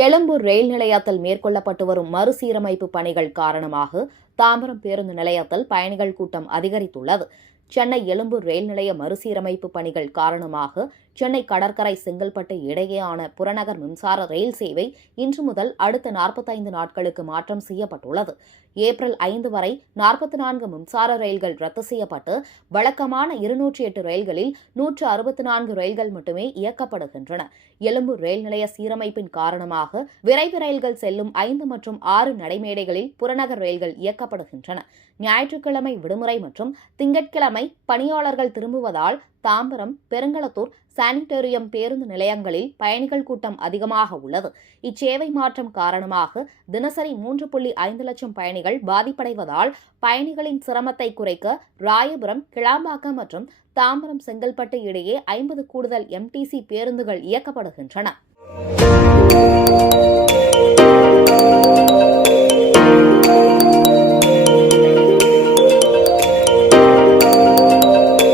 எழும்பூர் ரயில் நிலையத்தில் மேற்கொள்ளப்பட்டு வரும் மறுசீரமைப்பு பணிகள் காரணமாக தாம்பரம் பேருந்து நிலையத்தில் பயணிகள் கூட்டம் அதிகரித்துள்ளது. சென்னை எழும்பூர் ரயில் நிலைய மறுசீரமைப்பு பணிகள் காரணமாக சென்னை கடற்கரை செங்கல்பட்டு இடையேயான புறநகர் மின்சார ரயில் சேவை இன்று முதல் அடுத்த 45 நாட்களுக்கு மாற்றம் செய்யப்பட்டுள்ளது. ஏப்ரல் 5 வரை 44 மின்சார ரயில்கள் ரத்து செய்யப்பட்டு வழக்கமான 208 ரயில்களில் 164 ரயில்கள் மட்டுமே இயக்கப்படுகின்றன. எழும்பூர் ரயில் நிலைய சீரமைப்பின் காரணமாக விரைவு ரயில்கள் செல்லும் 5 மற்றும் 6 நடைமேடைகளில் புறநகர் ரயில்கள் இயக்கப்படுகின்றன. ஞாயிற்றுக்கிழமை விடுமுறை மற்றும் திங்கட்கிழமை பணியாளர்கள் திரும்புவதால் தாம்பரம், பெருங்களத்தூர், சானிட்டோரியம் பேருந்து நிலையங்களில் பயணிகள் கூட்டம் அதிகமாக உள்ளது. இச்சேவை மாற்றம் காரணமாக தினசரி 3.5 லட்சம் பயணிகள் பாதிப்படைவதால் பயணிகளின் சிரமத்தை குறைக்க ராயபுரம், கிளாம்பாக்கம் மற்றும் தாம்பரம், செங்கல்பட்டு இடையே 50 கூடுதல் MTC பேருந்துகள் இயக்கப்படுகின்றன.